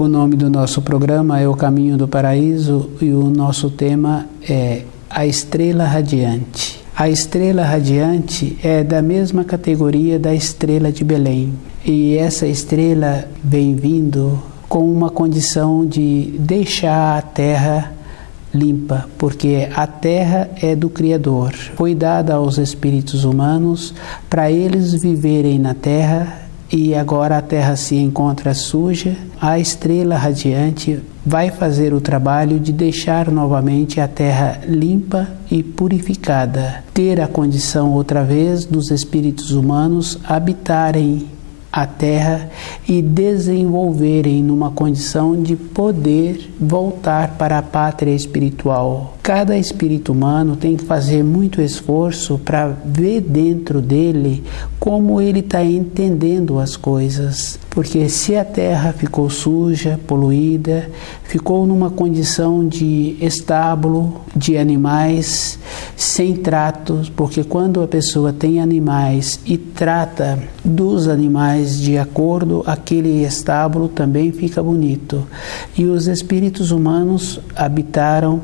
O nome do nosso programa é O Caminho do Paraíso e o nosso tema é A Estrela Radiante. A estrela radiante é da mesma categoria da estrela de Belém. E essa estrela vem vindo com uma condição de deixar a Terra limpa, porque a Terra é do Criador. Foi dada aos espíritos humanos para eles viverem na Terra e agora a Terra se encontra suja. A estrela radiante vai fazer o trabalho de deixar novamente a Terra limpa e purificada, ter a condição outra vez dos espíritos humanos habitarem a Terra e desenvolverem numa condição de poder voltar para a pátria espiritual. Cada espírito humano tem que fazer muito esforço para ver dentro dele como ele está entendendo as coisas. Porque se a Terra ficou suja, poluída, ficou numa condição de estábulo, de animais, sem tratos, porque quando a pessoa tem animais e trata dos animais de acordo, aquele estábulo também fica bonito. E os espíritos humanos habitam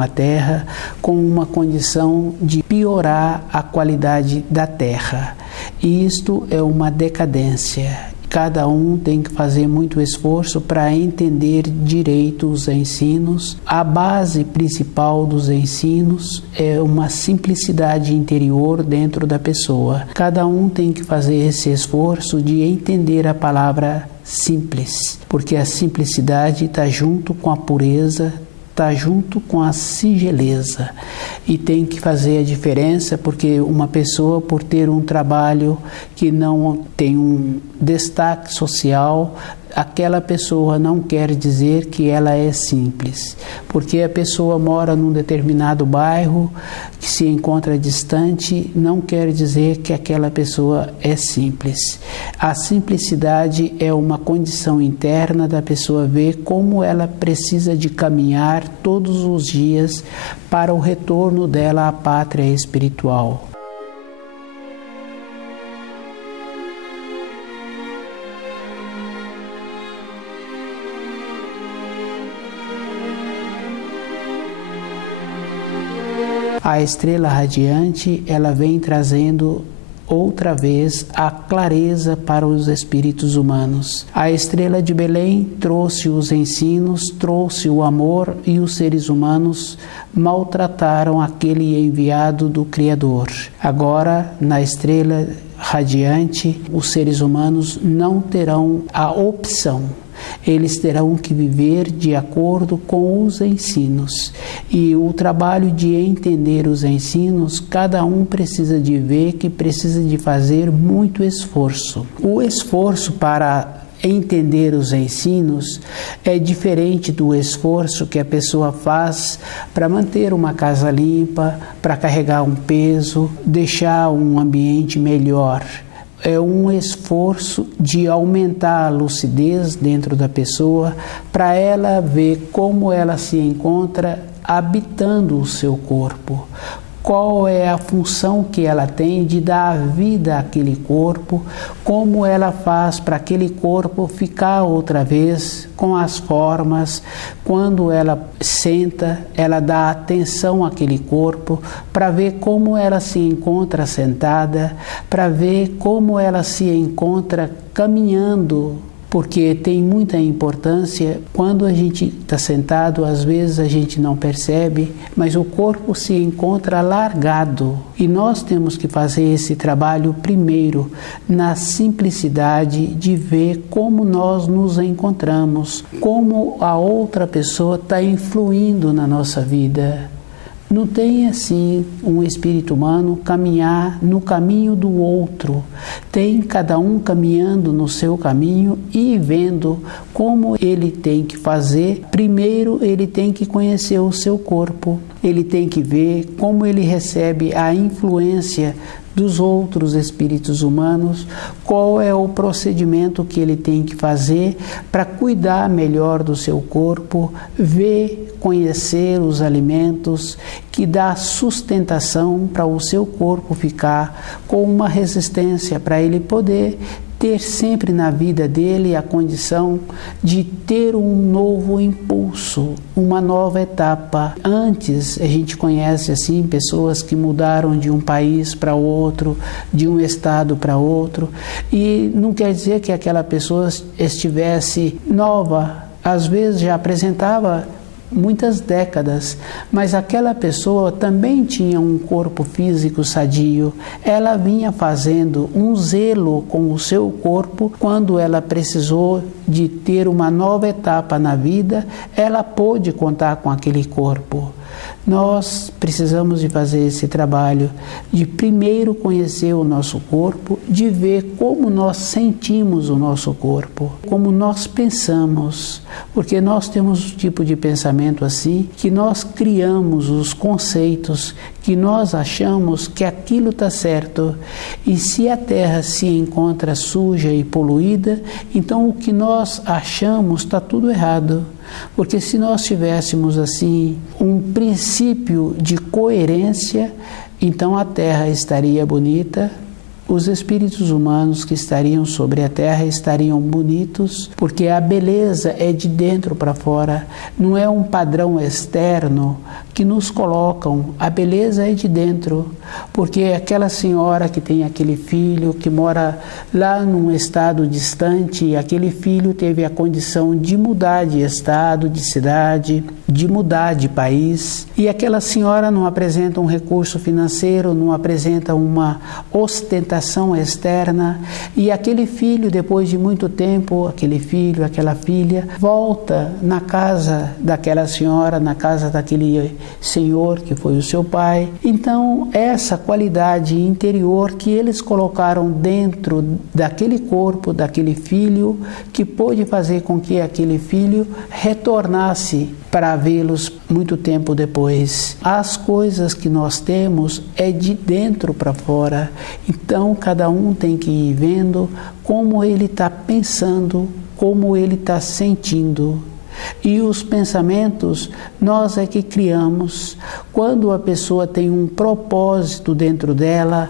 a Terra com uma condição de piorar a qualidade da Terra. E isto é uma decadência. Cada um tem que fazer muito esforço para entender direito os ensinos. A base principal dos ensinos é uma simplicidade interior dentro da pessoa. Cada um tem que fazer esse esforço de entender a palavra simples, porque a simplicidade está junto com a pureza, está junto com a singeleza e tem que fazer a diferença, porque uma pessoa, por ter um trabalho que não tem um destaque social, aquela pessoa não quer dizer que ela é simples, porque a pessoa mora num determinado bairro que se encontra distante, não quer dizer que aquela pessoa é simples. A simplicidade é uma condição interna da pessoa ver como ela precisa de caminhar todos os dias para o retorno dela à pátria espiritual. A estrela radiante, ela vem trazendo outra vez a clareza para os espíritos humanos. A estrela de Belém trouxe os ensinos, trouxe o amor, e os seres humanos maltrataram aquele enviado do Criador. Agora, na estrela radiante, os seres humanos não terão a opção. Eles terão que viver de acordo com os ensinos. E o trabalho de entender os ensinos, cada um precisa de ver que precisa de fazer muito esforço. O esforço para entender os ensinos é diferente do esforço que a pessoa faz para manter uma casa limpa, para carregar um peso, deixar um ambiente melhor. É um esforço de aumentar a lucidez dentro da pessoa para ela ver como ela se encontra habitando o seu corpo. Qual é a função que ela tem de dar vida àquele corpo, como ela faz para aquele corpo ficar outra vez com as formas. Quando ela senta, ela dá atenção àquele corpo para ver como ela se encontra sentada, para ver como ela se encontra caminhando. Porque tem muita importância. Quando a gente está sentado, às vezes a gente não percebe, mas o corpo se encontra largado. E nós temos que fazer esse trabalho primeiro na simplicidade de ver como nós nos encontramos, como a outra pessoa está influindo na nossa vida. Não tem assim um espírito humano caminhar no caminho do outro. Tem cada um caminhando no seu caminho e vendo como ele tem que fazer. Primeiro ele tem que conhecer o seu corpo. Ele tem que ver como ele recebe a influência dos outros espíritos humanos, qual é o procedimento que ele tem que fazer para cuidar melhor do seu corpo, ver, conhecer os alimentos que dá sustentação para o seu corpo ficar com uma resistência, para ele poder ter sempre na vida dele a condição de ter um novo impulso, uma nova etapa. Antes, a gente conhece assim pessoas que mudaram de um país para outro, de um estado para outro, e não quer dizer que aquela pessoa estivesse nova, às vezes já apresentava muitas décadas, mas aquela pessoa também tinha um corpo físico sadio. Ela vinha fazendo um zelo com o seu corpo. Quando ela precisou de ter uma nova etapa na vida, ela pôde contar com aquele corpo. Nós precisamos de fazer esse trabalho, de primeiro conhecer o nosso corpo, de ver como nós sentimos o nosso corpo, como nós pensamos, porque nós temos um tipo de pensamento assim, que nós criamos os conceitos, que nós achamos que aquilo está certo, e se a terra se encontra suja e poluída, então o que nós achamos está tudo errado. Porque se nós tivéssemos assim um princípio de coerência, então a terra estaria bonita, os espíritos humanos que estariam sobre a terra estariam bonitos, porque a beleza é de dentro para fora, não é um padrão externo que nos colocam, a beleza é de dentro, porque aquela senhora que tem aquele filho, que mora lá num estado distante, e aquele filho teve a condição de mudar de estado, de cidade, de mudar de país, e aquela senhora não apresenta um recurso financeiro, não apresenta uma ostentação externa, e aquele filho, depois de muito tempo, aquele filho, aquela filha, volta na casa daquela senhora, na casa daquele senhor que foi o seu pai. Então, essa qualidade interior que eles colocaram dentro daquele corpo, daquele filho, que pôde fazer com que aquele filho retornasse para vê-los muito tempo depois. As coisas que nós temos é de dentro para fora. Então, cada um tem que ir vendo como ele está pensando, como ele está sentindo. E os pensamentos, nós é que criamos. Quando a pessoa tem um propósito dentro dela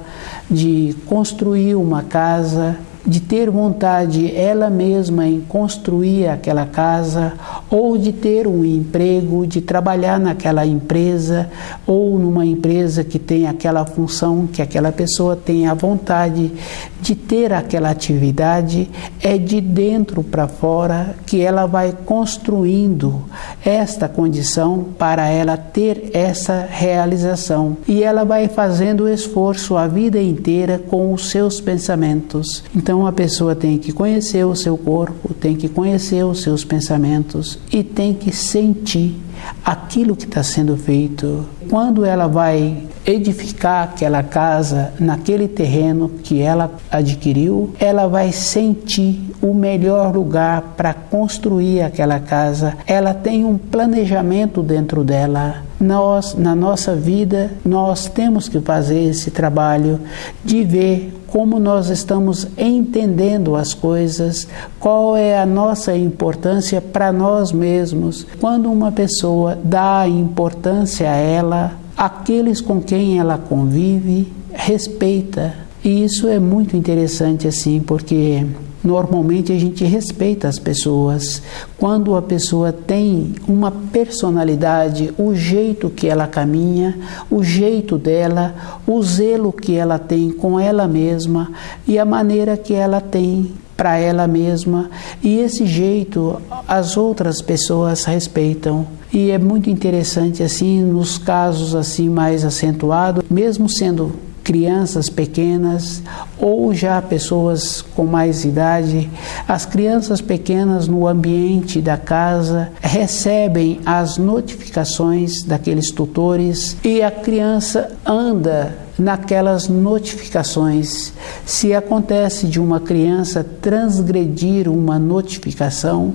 de construir uma casa, de ter vontade ela mesma em construir aquela casa, ou de ter um emprego, de trabalhar naquela empresa, ou numa empresa que tem aquela função, que aquela pessoa tem a vontade de ter aquela atividade, é de dentro para fora que ela vai construindo esta condição para ela ter essa realização. E ela vai fazendo esforço a vida inteira com os seus pensamentos. Então a pessoa tem que conhecer o seu corpo, tem que conhecer os seus pensamentos e tem que sentir aquilo que está sendo feito. Quando ela vai edificar aquela casa naquele terreno que ela adquiriu, ela vai sentir o melhor lugar para construir aquela casa. Ela tem um planejamento dentro dela. Nós, na nossa vida, nós temos que fazer esse trabalho de ver como nós estamos entendendo as coisas, qual é a nossa importância para nós mesmos. Quando uma pessoa dá importância a ela, aqueles com quem ela convive, respeita. E isso é muito interessante assim, porque normalmente a gente respeita as pessoas. Quando a pessoa tem uma personalidade, o jeito que ela caminha, o jeito dela, o zelo que ela tem com ela mesma e a maneira que ela tem para ela mesma, e esse jeito as outras pessoas respeitam. E é muito interessante assim, nos casos assim mais acentuados, mesmo sendo crianças pequenas ou já pessoas com mais idade, as crianças pequenas no ambiente da casa recebem as notificações daqueles tutores e a criança anda naquelas notificações. Se acontece de uma criança transgredir uma notificação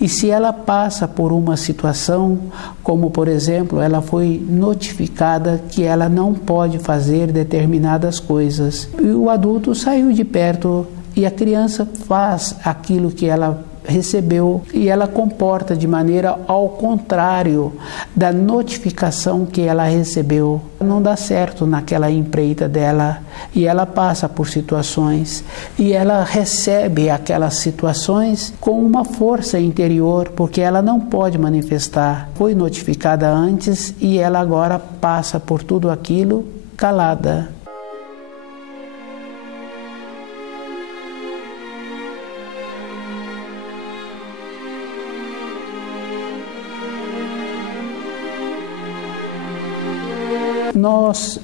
e se ela passa por uma situação, como por exemplo, ela foi notificada que ela não pode fazer determinadas coisas e o adulto saiu de perto e a criança faz aquilo que ela recebeu e ela comporta de maneira ao contrário da notificação que ela recebeu. Não dá certo naquela empreita dela e ela passa por situações e ela recebe aquelas situações com uma força interior, porque ela não pode manifestar. Foi notificada antes e ela agora passa por tudo aquilo calada. Nós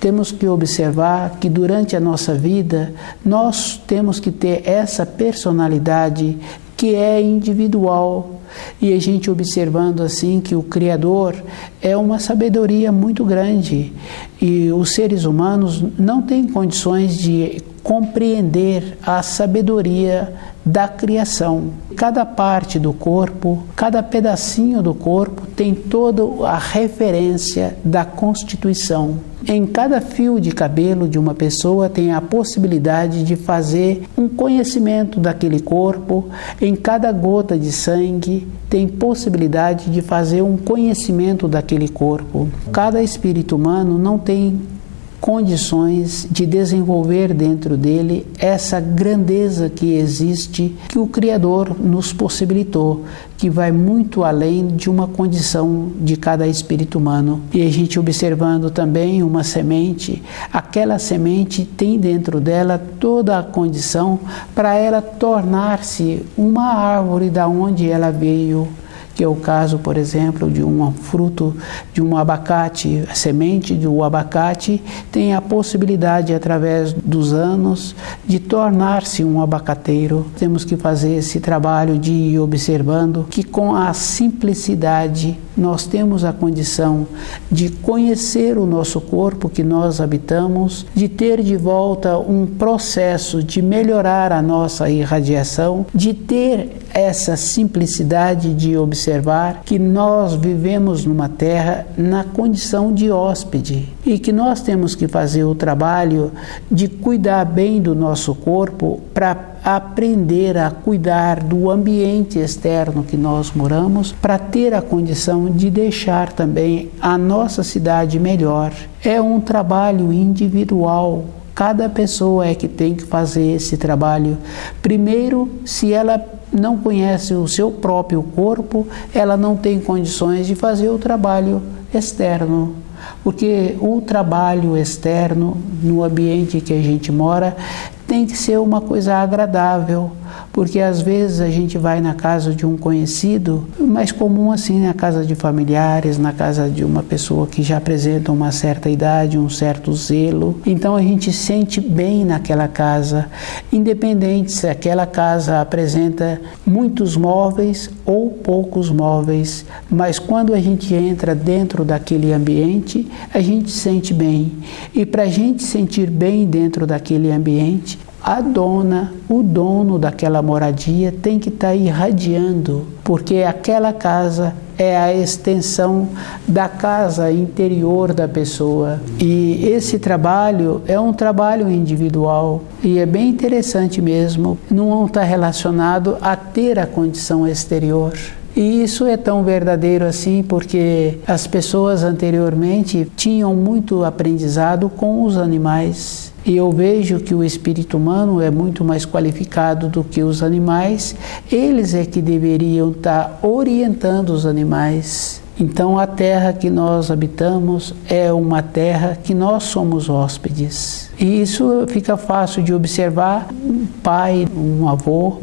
temos que observar que durante a nossa vida nós temos que ter essa personalidade que é individual, e a gente observando assim que o Criador é uma sabedoria muito grande e os seres humanos não têm condições de compreender a sabedoria da criação. Cada parte do corpo, cada pedacinho do corpo tem toda a referência da constituição. Em cada fio de cabelo de uma pessoa tem a possibilidade de fazer um conhecimento daquele corpo. Em cada gota de sangue tem possibilidade de fazer um conhecimento daquele corpo. Cada espírito humano não tem condições de desenvolver dentro dele essa grandeza que existe, que o Criador nos possibilitou, que vai muito além de uma condição de cada espírito humano. E a gente observando também uma semente, aquela semente tem dentro dela toda a condição para ela tornar-se uma árvore da onde ela veio, que é o caso, por exemplo, de um fruto de um abacate. A semente do abacate tem a possibilidade, através dos anos, de tornar-se um abacateiro. Temos que fazer esse trabalho de ir observando que com a simplicidade nós temos a condição de conhecer o nosso corpo que nós habitamos, de ter de volta um processo de melhorar a nossa irradiação, de ter essa simplicidade de observar que nós vivemos numa terra na condição de hóspede e que nós temos que fazer o trabalho de cuidar bem do nosso corpo para aprender a cuidar do ambiente externo que nós moramos, para ter a condição de deixar também a nossa cidade melhor. É um trabalho individual. Cada pessoa é que tem que fazer esse trabalho. Primeiro, se ela não conhece o seu próprio corpo, ela não tem condições de fazer o trabalho externo. Porque o trabalho externo, no ambiente que a gente mora, tem que ser uma coisa agradável, porque às vezes a gente vai na casa de um conhecido, mais comum assim na casa de familiares, na casa de uma pessoa que já apresenta uma certa idade, um certo zelo. Então a gente sente bem naquela casa, independente se aquela casa apresenta muitos móveis ou poucos móveis, mas quando a gente entra dentro daquele ambiente, a gente sente bem. E para a gente sentir bem dentro daquele ambiente, a dona, o dono daquela moradia tem que estar irradiando, porque aquela casa é a extensão da casa interior da pessoa. E esse trabalho é um trabalho individual e é bem interessante mesmo, não está relacionado a ter a condição exterior. E isso é tão verdadeiro assim porque as pessoas anteriormente tinham muito aprendizado com os animais. E eu vejo que o espírito humano é muito mais qualificado do que os animais. Eles é que deveriam estar orientando os animais. Então a terra que nós habitamos é uma terra que nós somos hóspedes. E isso fica fácil de observar. Um pai, um avô,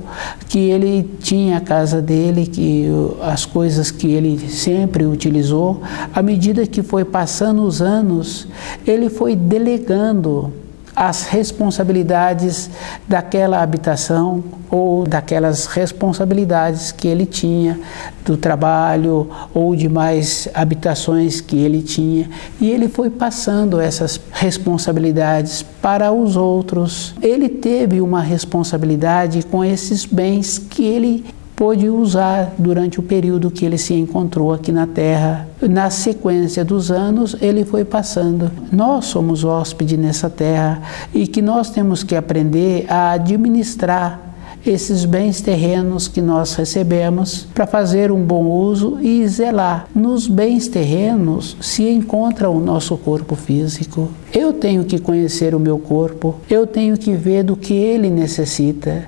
que ele tinha a casa dele, que as coisas que ele sempre utilizou, à medida que foi passando os anos, ele foi delegando as responsabilidades daquela habitação ou daquelas responsabilidades que ele tinha do trabalho ou de mais habitações que ele tinha, e ele foi passando essas responsabilidades para os outros. Ele teve uma responsabilidade com esses bens que ele pôde usar durante o período que ele se encontrou aqui na Terra. Na sequência dos anos, ele foi passando. Nós somos hóspedes nessa Terra e que nós temos que aprender a administrar esses bens terrenos que nós recebemos para fazer um bom uso e zelar. Nos bens terrenos se encontra o nosso corpo físico. Eu tenho que conhecer o meu corpo, eu tenho que ver do que ele necessita.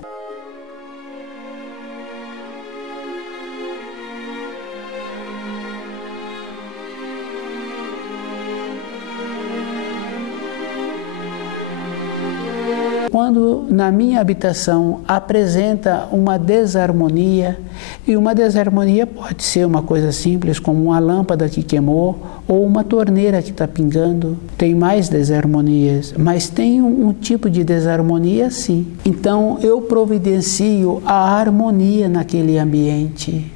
Quando na minha habitação apresenta uma desarmonia, e uma desarmonia pode ser uma coisa simples, como uma lâmpada que queimou ou uma torneira que está pingando, tem mais desarmonias, mas tem um tipo de desarmonia sim. Então eu providencio a harmonia naquele ambiente,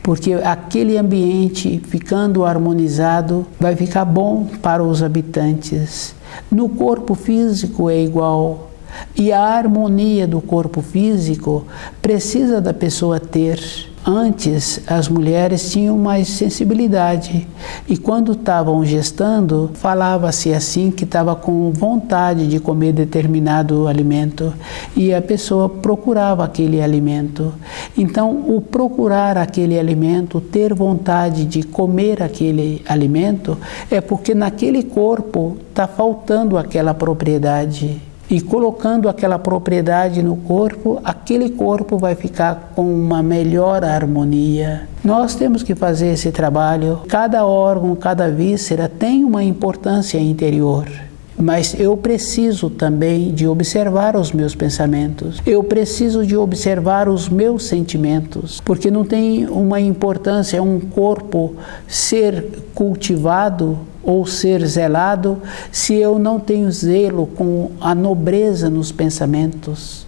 porque aquele ambiente ficando harmonizado vai ficar bom para os habitantes. No corpo físico é igual. E a harmonia do corpo físico precisa da pessoa ter. Antes, as mulheres tinham mais sensibilidade e quando estavam gestando, falava-se assim que estava com vontade de comer determinado alimento e a pessoa procurava aquele alimento. Então, o procurar aquele alimento, ter vontade de comer aquele alimento, é porque naquele corpo está faltando aquela propriedade. E colocando aquela propriedade no corpo, aquele corpo vai ficar com uma melhor harmonia. Nós temos que fazer esse trabalho. Cada órgão, cada víscera tem uma importância interior. Mas eu preciso também de observar os meus pensamentos. Eu preciso de observar os meus sentimentos. Porque não tem uma importância um corpo ser cultivado ou ser zelado se eu não tenho zelo com a nobreza nos pensamentos.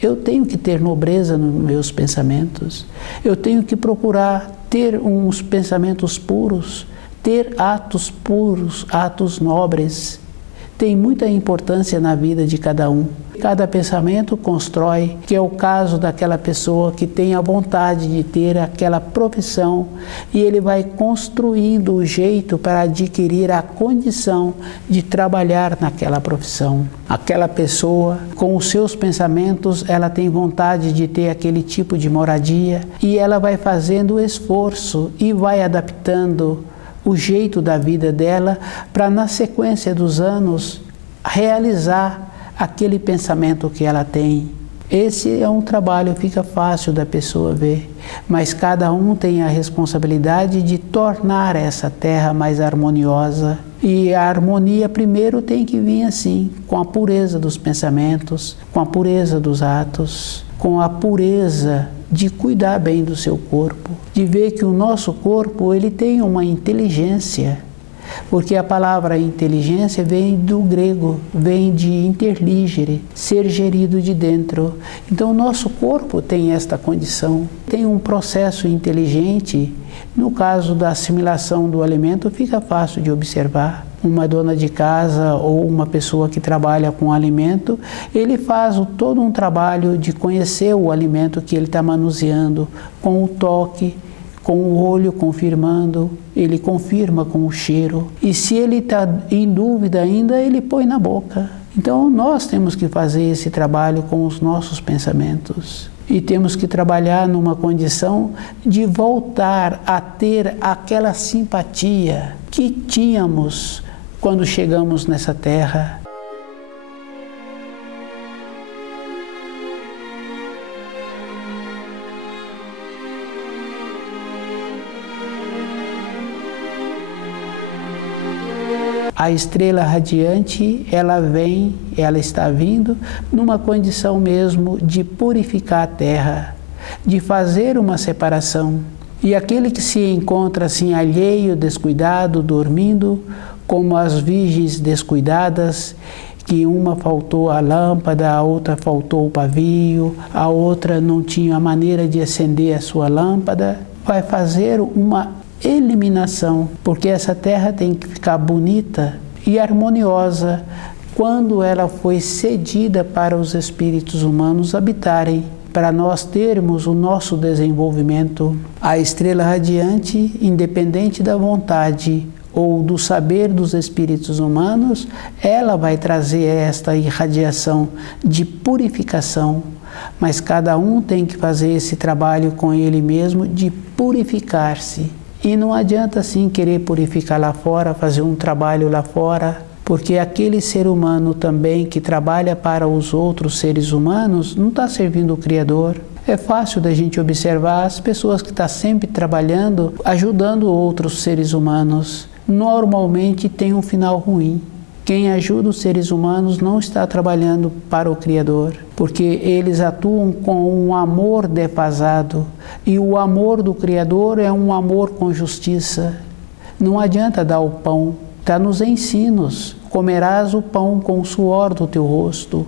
Eu tenho que ter nobreza nos meus pensamentos. Eu tenho que procurar ter uns pensamentos puros, ter atos puros, atos nobres. Tem muita importância na vida de cada um. Cada pensamento constrói, que é o caso daquela pessoa que tem a vontade de ter aquela profissão e ele vai construindo o jeito para adquirir a condição de trabalhar naquela profissão. Aquela pessoa, com os seus pensamentos, ela tem vontade de ter aquele tipo de moradia e ela vai fazendo o esforço e vai adaptando o jeito da vida dela para, na sequência dos anos, realizar aquele pensamento que ela tem. Esse é um trabalho, fica fácil da pessoa ver, mas cada um tem a responsabilidade de tornar essa terra mais harmoniosa. E a harmonia primeiro tem que vir assim, com a pureza dos pensamentos, com a pureza dos atos, com a pureza de cuidar bem do seu corpo, de ver que o nosso corpo ele tem uma inteligência, porque a palavra inteligência vem do grego, vem de interligere, ser gerido de dentro. Então o nosso corpo tem esta condição, tem um processo inteligente. No caso da assimilação do alimento fica fácil de observar. Uma dona de casa ou uma pessoa que trabalha com alimento, ele faz todo um trabalho de conhecer o alimento que ele está manuseando, com o toque, com o olho confirmando, ele confirma com o cheiro. E se ele está em dúvida ainda, ele põe na boca. Então nós temos que fazer esse trabalho com os nossos pensamentos. E temos que trabalhar numa condição de voltar a ter aquela simpatia que tínhamos quando chegamos nessa terra. A estrela radiante, ela está vindo numa condição mesmo de purificar a terra, de fazer uma separação. E aquele que se encontra assim alheio, descuidado, dormindo, como as virgens descuidadas, que uma faltou a lâmpada, a outra faltou o pavio, a outra não tinha a maneira de acender a sua lâmpada, vai fazer uma eliminação, porque essa terra tem que ficar bonita e harmoniosa quando ela foi cedida para os espíritos humanos habitarem, para nós termos o nosso desenvolvimento. A estrela radiante, independente da vontade ou do saber dos espíritos humanos, ela vai trazer esta irradiação de purificação. Mas cada um tem que fazer esse trabalho com ele mesmo de purificar-se. E não adianta assim querer purificar lá fora, fazer um trabalho lá fora, porque aquele ser humano também que trabalha para os outros seres humanos não está servindo o Criador. É fácil da gente observar as pessoas que estão sempre trabalhando, ajudando outros seres humanos. Normalmente tem um final ruim. Quem ajuda os seres humanos não está trabalhando para o Criador, porque eles atuam com um amor defasado. E o amor do Criador é um amor com justiça. Não adianta dar o pão, está nos ensinos. Comerás o pão com o suor do teu rosto.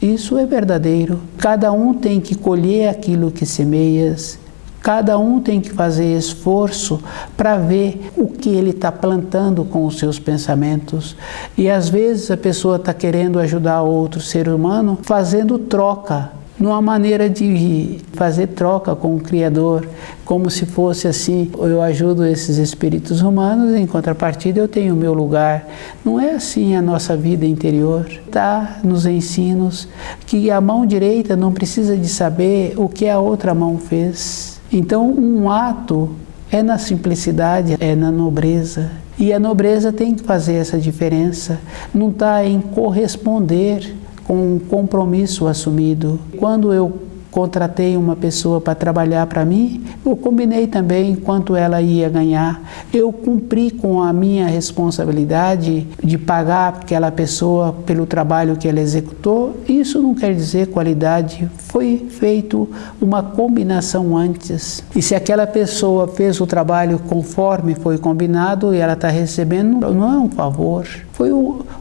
Isso é verdadeiro. Cada um tem que colher aquilo que semeias. Cada um tem que fazer esforço para ver o que ele está plantando com os seus pensamentos. E às vezes a pessoa está querendo ajudar outro ser humano fazendo troca, numa maneira de fazer troca com o Criador, como se fosse assim, eu ajudo esses espíritos humanos, em contrapartida eu tenho o meu lugar. Não é assim a nossa vida interior. Está nos ensinos que a mão direita não precisa de saber o que a outra mão fez. Então, um ato é na simplicidade, é na nobreza. E a nobreza tem que fazer essa diferença. Não está em corresponder com um compromisso assumido. Quando eu contratei uma pessoa para trabalhar para mim, eu combinei também quanto ela ia ganhar. Eu cumpri com a minha responsabilidade de pagar aquela pessoa pelo trabalho que ela executou. Isso não quer dizer qualidade. Foi feito uma combinação antes. E se aquela pessoa fez o trabalho conforme foi combinado e ela está recebendo, não é um favor. Foi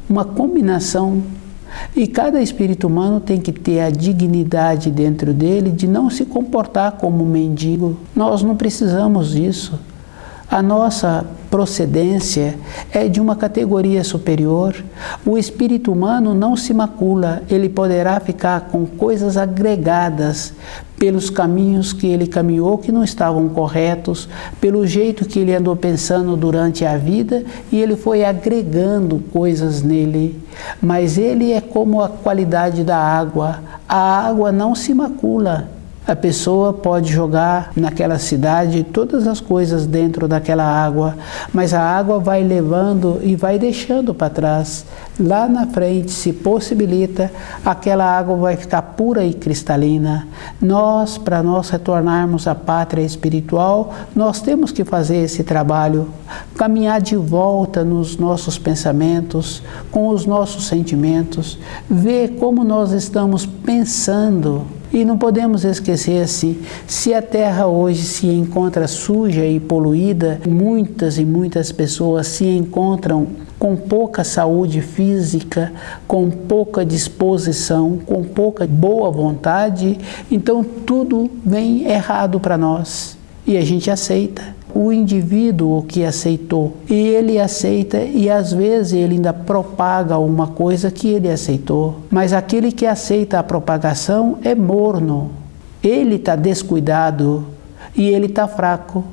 uma combinação. E cada espírito humano tem que ter a dignidade dentro dele de não se comportar como um mendigo. Nós não precisamos disso. A nossa procedência é de uma categoria superior. O espírito humano não se macula, ele poderá ficar com coisas agregadas pelos caminhos que ele caminhou que não estavam corretos, pelo jeito que ele andou pensando durante a vida e ele foi agregando coisas nele. Mas ele é como a qualidade da água. A água não se macula. A pessoa pode jogar naquela cidade todas as coisas dentro daquela água, mas a água vai levando e vai deixando para trás. Lá na frente, se possibilita, aquela água vai ficar pura e cristalina. Nós, para nós retornarmos à pátria espiritual, nós temos que fazer esse trabalho, caminhar de volta nos nossos pensamentos, com os nossos sentimentos, ver como nós estamos pensando. E não podemos esquecer assim, se a Terra hoje se encontra suja e poluída, muitas e muitas pessoas se encontram com pouca saúde física, com pouca disposição, com pouca boa vontade, então tudo vem errado para nós e a gente aceita. O indivíduo que aceitou, e ele aceita e às vezes ele ainda propaga uma coisa que ele aceitou. Mas aquele que aceita a propagação é morno, ele está descuidado e ele está fraco.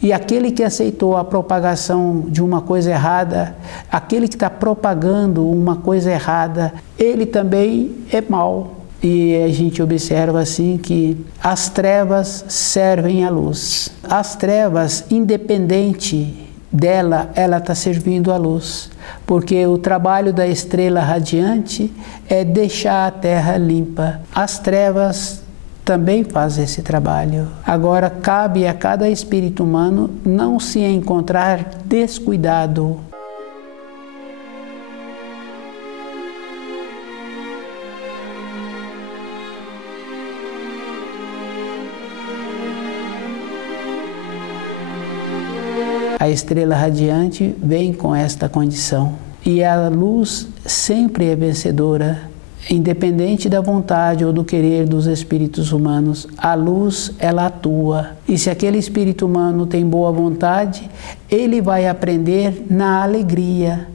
E aquele que aceitou a propagação de uma coisa errada, aquele que está propagando uma coisa errada, ele também é mau. E a gente observa assim que as trevas servem à luz. As trevas, independente dela, ela está servindo à luz. Porque o trabalho da estrela radiante é deixar a terra limpa. As trevas também fazem esse trabalho. Agora, cabe a cada espírito humano não se encontrar descuidado. A estrela radiante vem com esta condição. E a luz sempre é vencedora, independente da vontade ou do querer dos espíritos humanos. A luz, ela atua. E se aquele espírito humano tem boa vontade, ele vai aprender na alegria.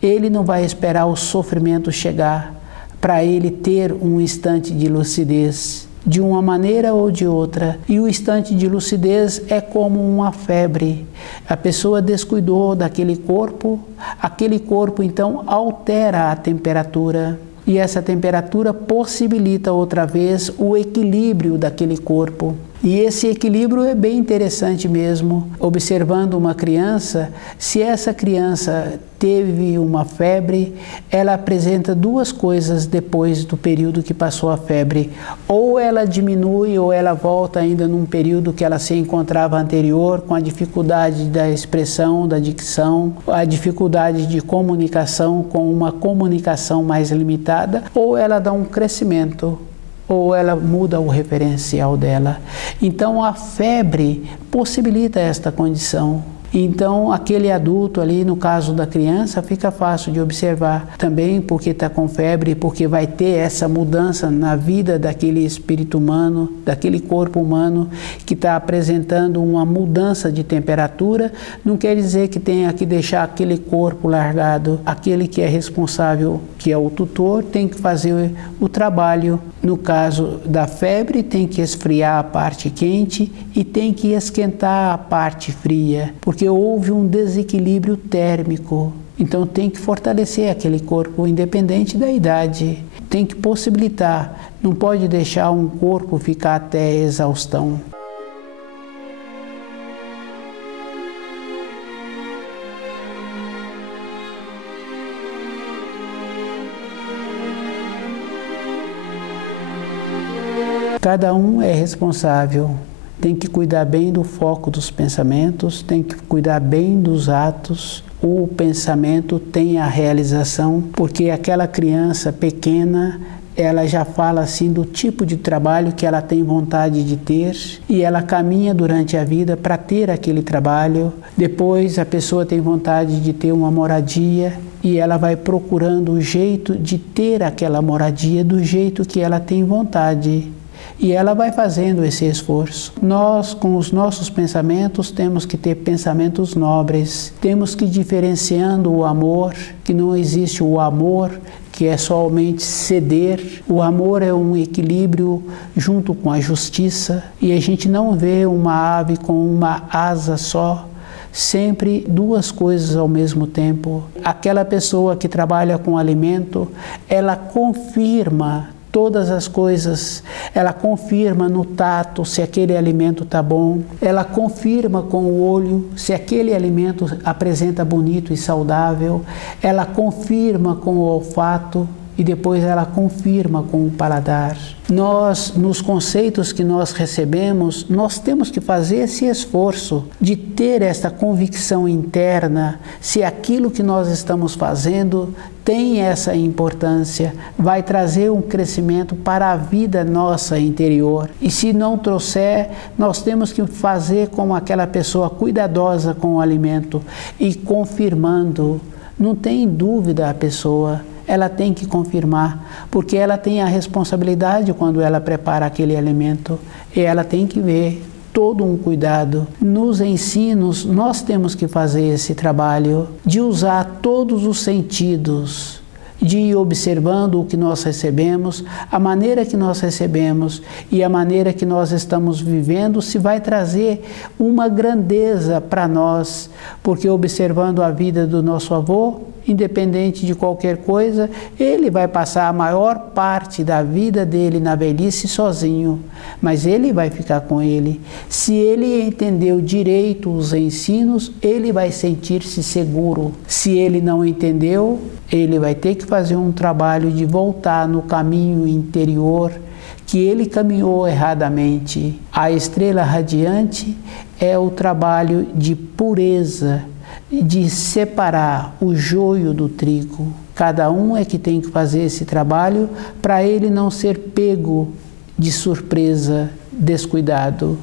Ele não vai esperar o sofrimento chegar para ele ter um instante de lucidez. de uma maneira ou de outra. E o instante de lucidez é como uma febre. A pessoa descuidou daquele corpo, aquele corpo então altera a temperatura. E essa temperatura possibilita outra vez o equilíbrio daquele corpo. E esse equilíbrio é bem interessante mesmo. Observando uma criança, se essa criança teve uma febre, ela apresenta duas coisas depois do período que passou a febre. Ou ela diminui ou ela volta ainda num período que ela se encontrava anterior, com a dificuldade da expressão, da dicção, a dificuldade de comunicação, com uma comunicação mais limitada, ou ela dá um crescimento, ou ela muda o referencial dela. Então a febre possibilita esta condição. Então aquele adulto ali, no caso da criança, fica fácil de observar também porque está com febre, porque vai ter essa mudança na vida daquele espírito humano, daquele corpo humano que está apresentando uma mudança de temperatura. Não quer dizer que tenha que deixar aquele corpo largado. Aquele que é responsável, que é o tutor, tem que fazer o trabalho. No caso da febre, tem que esfriar a parte quente e tem que esquentar a parte fria, porque houve um desequilíbrio térmico. Então tem que fortalecer aquele corpo, independente da idade. Tem que possibilitar, não pode deixar um corpo ficar até exaustão. Cada um é responsável, tem que cuidar bem do foco dos pensamentos, tem que cuidar bem dos atos. O pensamento tem a realização, porque aquela criança pequena, ela já fala assim do tipo de trabalho que ela tem vontade de ter e ela caminha durante a vida para ter aquele trabalho. Depois a pessoa tem vontade de ter uma moradia e ela vai procurando o jeito de ter aquela moradia do jeito que ela tem vontade. E ela vai fazendo esse esforço. Nós, com os nossos pensamentos, temos que ter pensamentos nobres. Temos que ir diferenciando o amor, que não existe o amor que é somente ceder. O amor é um equilíbrio junto com a justiça. E a gente não vê uma ave com uma asa só. Sempre duas coisas ao mesmo tempo. Aquela pessoa que trabalha com alimento, ela confirma todas as coisas, ela confirma no tato se aquele alimento está bom, ela confirma com o olho se aquele alimento apresenta bonito e saudável, ela confirma com o olfato e depois ela confirma com o paladar. Nós, nos conceitos que nós recebemos, nós temos que fazer esse esforço de ter esta convicção interna se aquilo que nós estamos fazendo tem essa importância, vai trazer um crescimento para a vida nossa interior. E se não trouxer, nós temos que fazer como aquela pessoa cuidadosa com o alimento e confirmando. Não tem dúvida a pessoa, ela tem que confirmar, porque ela tem a responsabilidade quando ela prepara aquele alimento e ela tem que ver todo um cuidado. Nos ensinos, nós temos que fazer esse trabalho de usar todos os sentidos, de ir observando o que nós recebemos, a maneira que nós recebemos e a maneira que nós estamos vivendo, se vai trazer uma grandeza para nós, porque observando a vida do nosso avô, independente de qualquer coisa, ele vai passar a maior parte da vida dele na velhice sozinho, mas ele vai ficar com ele. Se ele entendeu direito os ensinos, ele vai sentir-se seguro. Se ele não entendeu, ele vai ter que fazer um trabalho de voltar no caminho interior que ele caminhou erradamente. A estrela radiante é o trabalho de pureza, de separar o joio do trigo. Cada um é que tem que fazer esse trabalho para ele não ser pego de surpresa, descuidado.